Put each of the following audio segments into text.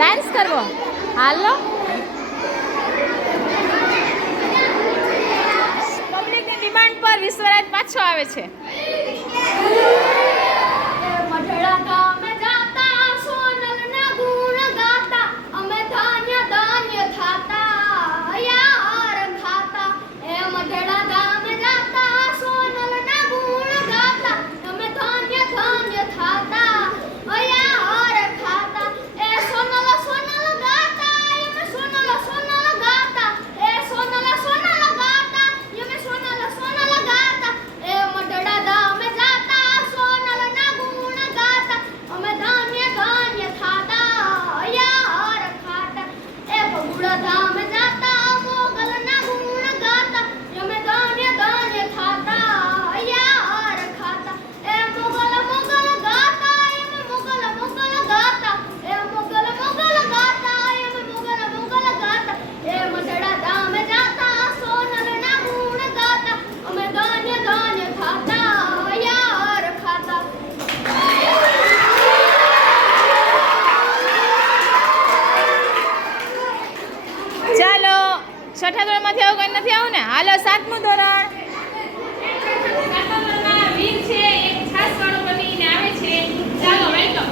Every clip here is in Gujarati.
ડાન્સ કરવો હાલો પબ્લિકની ડિમાન્ડ પર વિશ્વરાજ પાછો આવે છે છઠ્ઠા ધોરણમાંથી આવું કંઈ નથી આવું ને હાલો સાતમું ધોરણ વીર છે એક ખાસ વાળો બનીને આવે છે ચાલો વેલકમ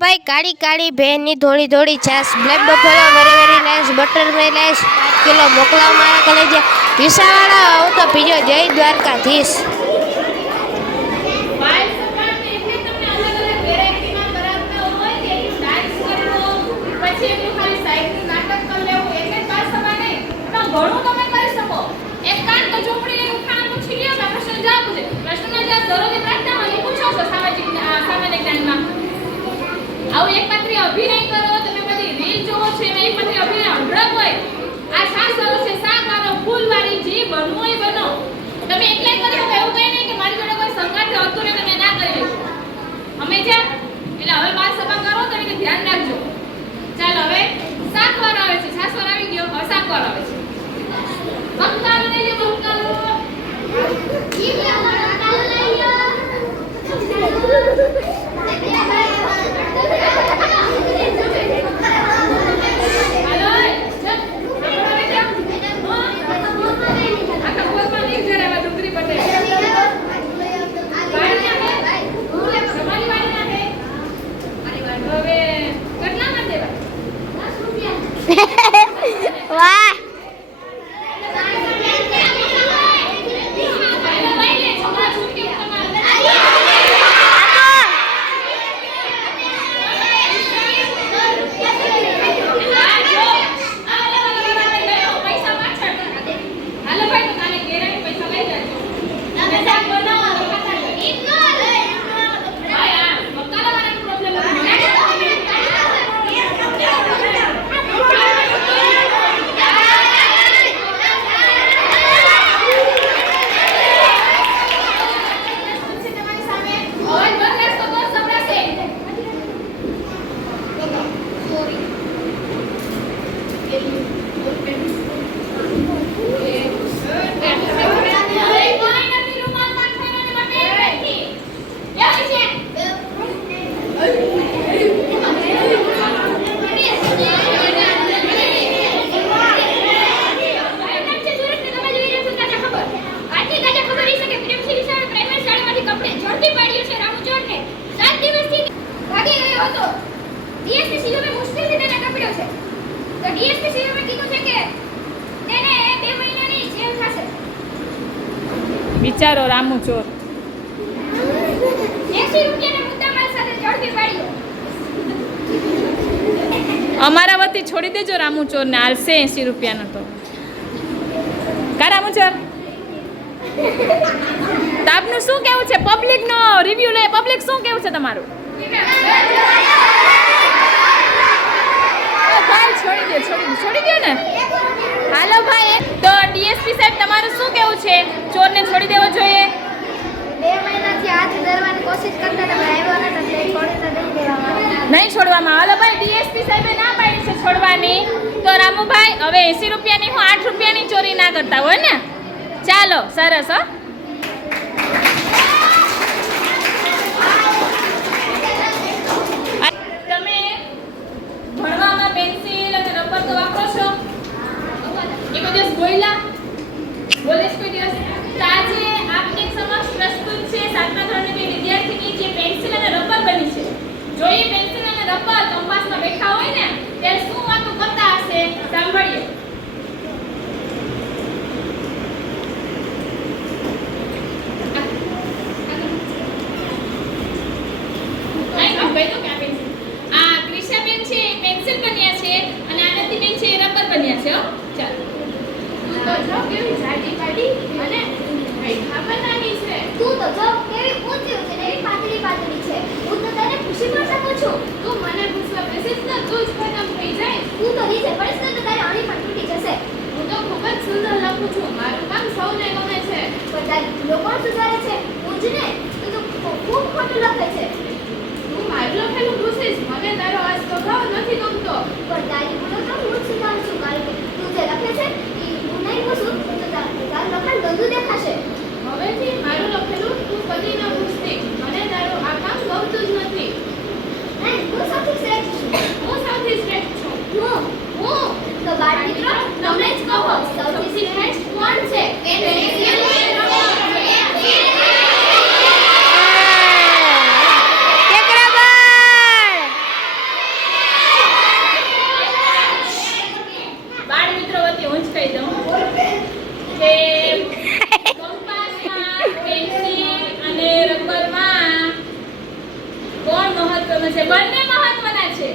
ભાઈ કાળી કાળી ભેની ધોળી ધોળી છાસ black buffalo very very nice butter મેલાઈસ 5 કિલો મોકલાવ મારા કલેજે વિસાવાળા આવું તો પીજો જય દ્વારકાધીશ આવું એક પાત્રી અભિનય કરો તમે બધી રીલ જોવો છો એમાં એક પાત્રી અભિનય અઢળક હોય આ શાક સરસ છે શાક વાળો ફૂલવાળી જે બનવું હોય બનો તમે એકલા કરી શકો એવું કઈ નહીં કે મારી જોડે કોઈ સંગાથ હતું ને તમે ના કરી લેશો સમજ્યા એટલે હવે બાર સભા કરો તો એને ધ્યાન રાખજો ચાલો હવે શાક વાળો આવે છે છાસ વાળો આવી ગયો હવે શાક વાળો આવે છે બંકાલો લઈ લો બંકાલો ઈ બંકાલો લઈ લો વાહ વિચારો રામુ ચોર. 80 રૂપિયાના મુદ્દામાલ સાથે ઝડપી પાડ્યો. અમારા વતી છોડી દેજો રામુ ચોર ને હાલશે 80 રૂપિયાનો તો. કા રામુ ચોર? તો આપનું શું કેવું છે? પબ્લિક નો રિવ્યુ લે. પબ્લિક શું કેવું છે તમારું? ભાઈ છોડી દો ને. હાલો ભાઈ. તો ડીએસપી સાહેબ તમારું શું કેવું છે? ચોરને છોડી દેવો જોઈએ? 2 મહિનાથી હાથ ધરવાની કોશિશ કરતા હતા પણ આવ્યો નતો એટલે છોડીને દઈ દેવામાં. નહીં છોડવામાં. હાલો ભાઈ, ડીએસપી સાહેબે ના પાડી છે છોડવાની. તો રામુભાઈ હવે 80 રૂપિયાની હું 8 રૂપિયાની ચોરી ના કરતા હોય ને. ચાલો, સરસ હો. તમે ભણવામાં પેન્સિલ અને રબર તો વાપરો છો? એ કોઈ દિવસ બોલ્યા? બોલે છે કોઈ દિવસ? તો આજે આપની સમક્ષ પ્રસ્તુત છે 7મા ધોરણની વિદ્યાર્થીની જે પેન્સિલ અને રબર બની છે. જો એ પેન્સિલ અને રબર કંપાસમાં બેઠા હોય ને ત્યારે શું વાતો કરતા હશે સાંભળીએ. આ ક્રિશાબેન છે એ પેન્સિલ બન્યા છે અને આનંદીબેન છે એ રબર બન્યા છે. હો ચાલો. તું તો જો કેવી જાડી પાડી અને ખબર નાની છે. તું તો જો કેવી ઊંચી છે ને એવી પાતળી છે. હું તો તને ખુશી પણ શકું છું. તું મને પૂછવા બેસીસ ને તું જ ખતમ થઈ જાય. તું તો નીચે પડીશ ને તો તારી આણી પણ તૂટી જશે. હું તો ખૂબ જ સુંદર લખું છું. મારું કામ સૌને ગમે છે. પણ તારી ભૂલો કોણ સુધારે છે? તું જ ને. તું તો ખૂબ ખોટું લખે છે. તું મારું લખેલું પૂછીશ. મને તારો આ સ્વભાવ નથી ગમતો. પણ તારી ભૂલો તો હું જ સુધારું છું. કારણ કે તું જે લખે છે એ હું નહીં પૂછું તો તારું લખાણ ગંદુ દેખાશે. હવેથી મારું લખેલું તું કદી ન પૂછતી. મને તારું આ કામ ગમતું જ નથી. નહીં, હું સૌથી શ્રેષ્ઠ છું. હું સૌથી શ્રેષ્ઠ છું. હું તો બાળ મિત્રો તમે જ કહો સૌથી શ્રેષ્ઠ કોણ છે? બાળ મિત્રો વતી હું જ કહી દઉં કે કંપાસમાં, પેન્સિલ અને રબરમાં કોણ મહત્વનું છે? બંને મહત્વના છે.